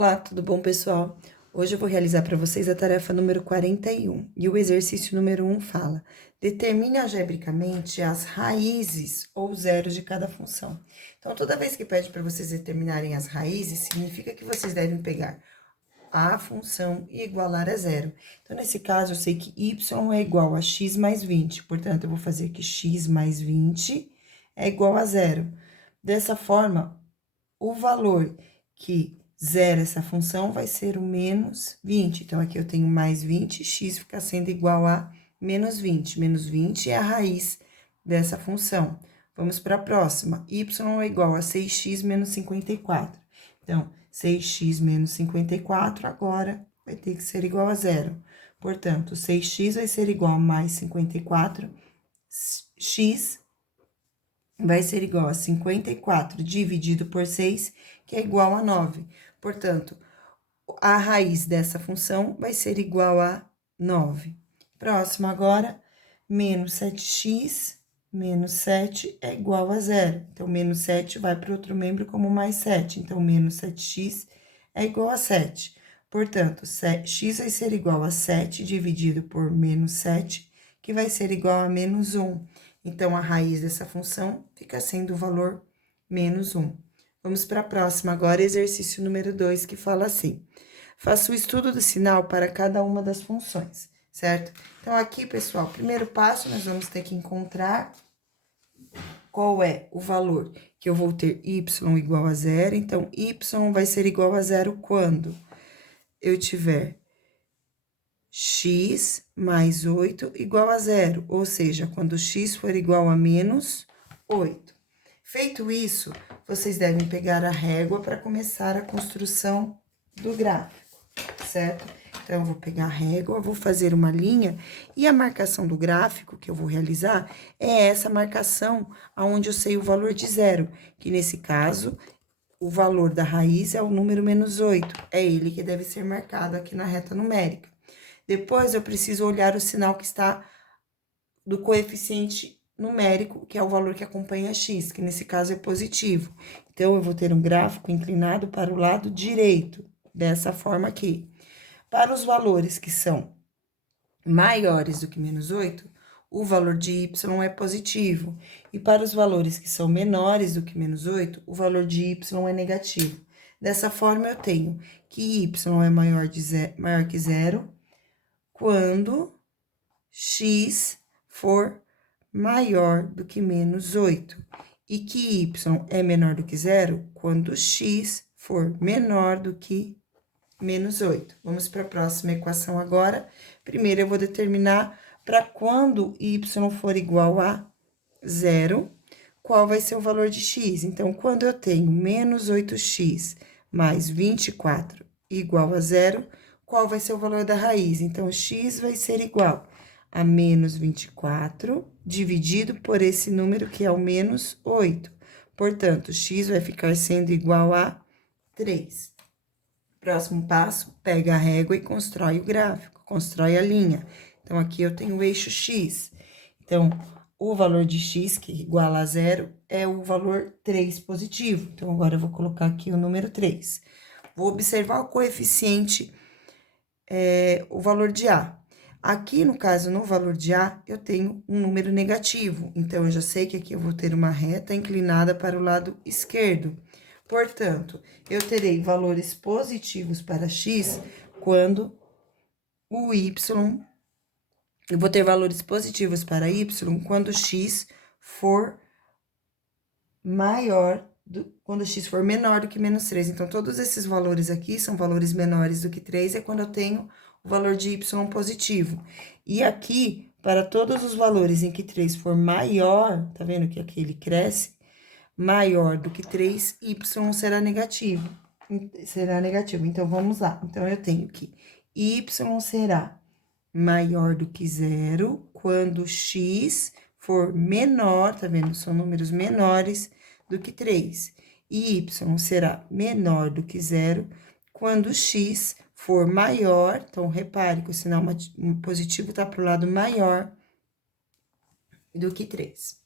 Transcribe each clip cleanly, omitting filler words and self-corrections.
Olá, tudo bom, pessoal? Hoje eu vou realizar para vocês a tarefa número 41 e o exercício número 1 fala: determine algebricamente as raízes ou zeros de cada função. Então, toda vez que pede para vocês determinarem as raízes, significa que vocês devem pegar a função e igualar a zero. Então, nesse caso, eu sei que y é igual a x mais 20, portanto, eu vou fazer que x mais 20 é igual a zero. Dessa forma, o valor que zera essa função vai ser o menos 20. Então, aqui eu tenho mais 20, x fica sendo igual a menos 20. Menos 20 é a raiz dessa função. Vamos para a próxima. Y é igual a 6x menos 54. Então, 6x menos 54 agora vai ter que ser igual a zero. Portanto, 6x vai ser igual a mais 54, x vai ser igual a 54 dividido por 6, que é igual a 9. Portanto, a raiz dessa função vai ser igual a 9. Próximo agora, menos 7x menos 7 é igual a zero. Então, menos 7 vai para outro membro como mais 7. Então, menos 7x é igual a 7. Portanto, x vai ser igual a 7 dividido por menos 7, que vai ser igual a menos 1. Então, a raiz dessa função fica sendo o valor menos 1. Vamos para a próxima agora, exercício número 2, que fala assim: faça o estudo do sinal para cada uma das funções, certo? Então, aqui, pessoal, primeiro passo, nós vamos ter que encontrar qual é o valor que eu vou ter y igual a zero. Então, y vai ser igual a zero quando eu tiver x mais 8 igual a zero, ou seja, quando x for igual a menos 8. Feito isso, vocês devem pegar a régua para começar a construção do gráfico, certo? Então, eu vou pegar a régua, vou fazer uma linha, e a marcação do gráfico que eu vou realizar é essa marcação aonde eu sei o valor de zero, que nesse caso, o valor da raiz é o número menos 8, é ele que deve ser marcado aqui na reta numérica. Depois, eu preciso olhar o sinal que está do coeficiente numérico, que é o valor que acompanha x, que nesse caso é positivo. Então, eu vou ter um gráfico inclinado para o lado direito, dessa forma aqui. Para os valores que são maiores do que menos 8, o valor de y é positivo. E para os valores que são menores do que menos 8, o valor de y é negativo. Dessa forma, eu tenho que y é maior que zero quando x for maior do que menos 8. E que y é menor do que zero quando x for menor do que menos 8. Vamos para a próxima equação agora. Primeiro, eu vou determinar para quando y for igual a zero, qual vai ser o valor de x. Então, quando eu tenho menos 8x mais 24 igual a zero, qual vai ser o valor da raiz? Então, x vai ser igual a menos 24 dividido por esse número que é o menos 8. Portanto, x vai ficar sendo igual a 3. Próximo passo, pega a régua e constrói o gráfico, constrói a linha. Então, aqui eu tenho o eixo x. Então, o valor de x, que iguala a zero, é o valor 3 positivo. Então, agora eu vou colocar aqui o número 3. Vou observar o coeficiente, o valor de A. Aqui, no caso, no valor de A, eu tenho um número negativo. Então, eu já sei que aqui eu vou ter uma reta inclinada para o lado esquerdo. Portanto, eu terei valores positivos para x quando o y... Eu vou ter valores positivos para y quando x for quando x for menor do que menos 3. Então, todos esses valores aqui são valores menores do que 3, é quando eu tenho o valor de y positivo. E aqui, para todos os valores em que 3 for maior, tá vendo que aqui ele cresce? Maior do que 3, y será negativo. Então, vamos lá. Então, eu tenho que y será maior do que zero quando x for menor, tá vendo? São números menores do que 3. E y será menor do que zero quando x for maior. Então, repare que o sinal positivo tá para o lado maior do que 3.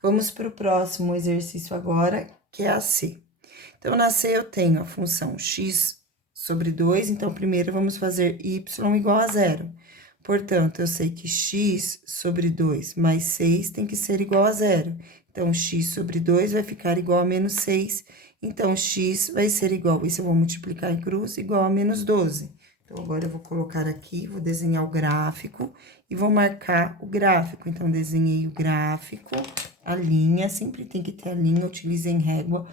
Vamos para o próximo exercício agora, que é a C. Então, na C eu tenho a função x sobre 2, então, primeiro vamos fazer y igual a 0. Portanto, eu sei que x sobre 2 mais 6 tem que ser igual a 0. Então, x sobre 2 vai ficar igual a menos 6. Então, x vai ser igual, isso eu vou multiplicar em cruz, igual a menos 12. Então, agora eu vou colocar aqui, vou desenhar o gráfico e vou marcar o gráfico. Então, desenhei o gráfico, a linha, sempre tem que ter a linha, utilizem régua.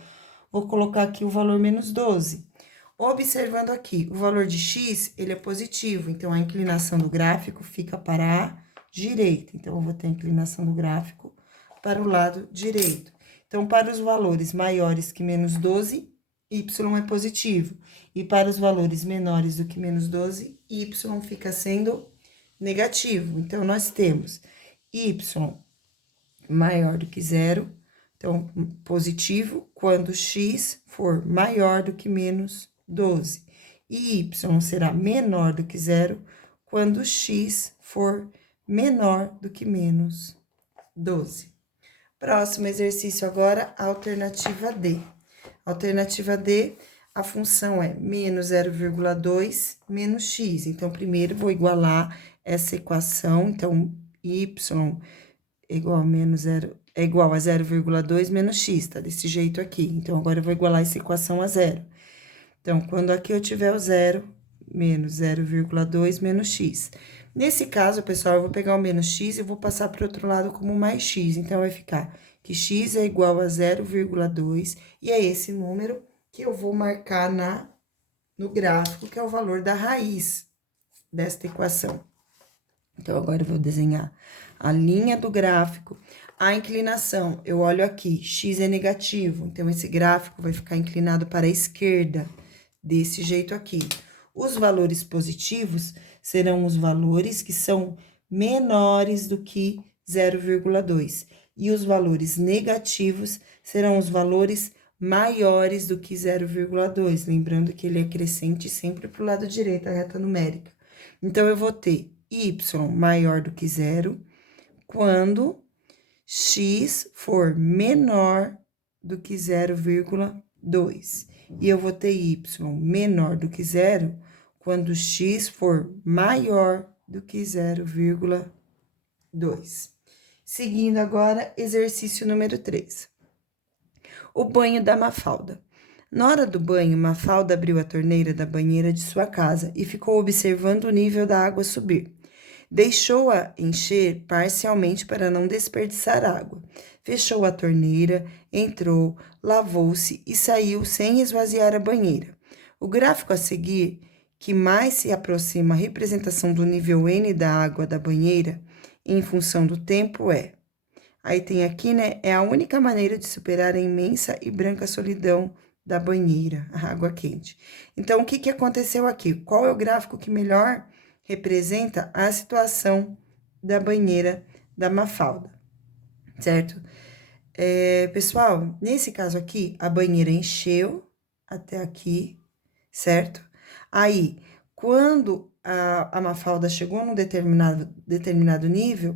Vou colocar aqui o valor menos 12. Observando aqui, o valor de x, ele é positivo, então a inclinação do gráfico fica para a direita. Então, eu vou ter a inclinação do gráfico para o lado direito. Então, para os valores maiores que menos 12, y é positivo. E para os valores menores do que menos 12, y fica sendo negativo. Então, nós temos y maior do que 0, então, positivo, quando x for maior do que menos 12. E y será menor do que 0, quando x for menor do que menos 12. Próximo exercício agora, alternativa D. Alternativa D, a função é menos 0,2 menos x. Então, primeiro vou igualar essa equação. Então, y igual a menos 0, é igual a 0,2 menos x, tá? Desse jeito aqui. Então, agora eu vou igualar essa equação a 0. Então, quando aqui eu tiver o 0, menos 0,2 menos x. Nesse caso, pessoal, eu vou pegar o menos x e vou passar para o outro lado como mais x. Então, vai ficar que x é igual a 0,2, e é esse número que eu vou marcar no gráfico, que é o valor da raiz desta equação. Então, agora eu vou desenhar a linha do gráfico. A inclinação, eu olho aqui, x é negativo, então esse gráfico vai ficar inclinado para a esquerda, desse jeito aqui. Os valores positivos serão os valores que são menores do que 0,2. E os valores negativos serão os valores maiores do que 0,2. Lembrando que ele é crescente sempre para o lado direito, a reta numérica. Então, eu vou ter y maior do que 0 quando x for menor do que 0,2. E eu vou ter y menor do que 0 quando x for maior do que 0,2. Seguindo agora, exercício número 3. O banho da Mafalda. Na hora do banho, Mafalda abriu a torneira da banheira de sua casa e ficou observando o nível da água subir. Deixou-a encher parcialmente para não desperdiçar água. Fechou a torneira, entrou, lavou-se e saiu sem esvaziar a banheira. O gráfico a seguir, que mais se aproxima à representação do nível N da água da banheira, em função do tempo, é. Aí tem aqui, né? É a única maneira de superar a imensa e branca solidão da banheira, a água quente. Então, o que aconteceu aqui? Qual é o gráfico que melhor representa a situação da banheira da Mafalda, certo? Pessoal, nesse caso aqui, a banheira encheu até aqui, certo? Aí, quando a Mafalda chegou num determinado nível,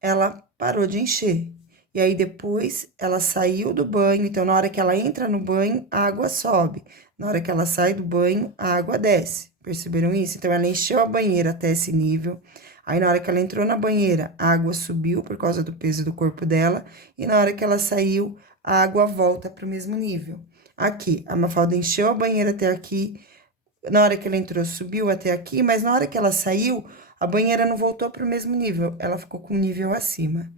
ela parou de encher. E aí, depois, ela saiu do banho. Então, na hora que ela entra no banho, a água sobe. Na hora que ela sai do banho, a água desce. Perceberam isso? Então, ela encheu a banheira até esse nível. Aí, na hora que ela entrou na banheira, a água subiu por causa do peso do corpo dela. E na hora que ela saiu, a água volta para o mesmo nível. Aqui, a Mafalda encheu a banheira até aqui. Na hora que ela entrou, subiu até aqui, mas na hora que ela saiu, a banheira não voltou para o mesmo nível, ela ficou com um nível acima.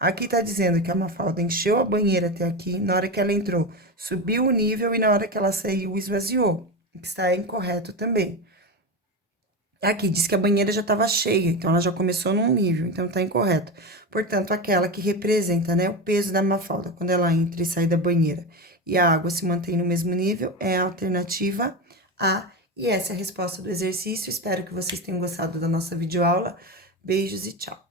Aqui tá dizendo que a Mafalda encheu a banheira até aqui, na hora que ela entrou, subiu o nível e na hora que ela saiu, esvaziou, o que está incorreto também. Aqui diz que a banheira já estava cheia, então ela já começou num nível, então tá incorreto. Portanto, aquela que representa, né, o peso da Mafalda, quando ela entra e sai da banheira e a água se mantém no mesmo nível, é a alternativa A. E essa é a resposta do exercício. Espero que vocês tenham gostado da nossa videoaula. Beijos e tchau!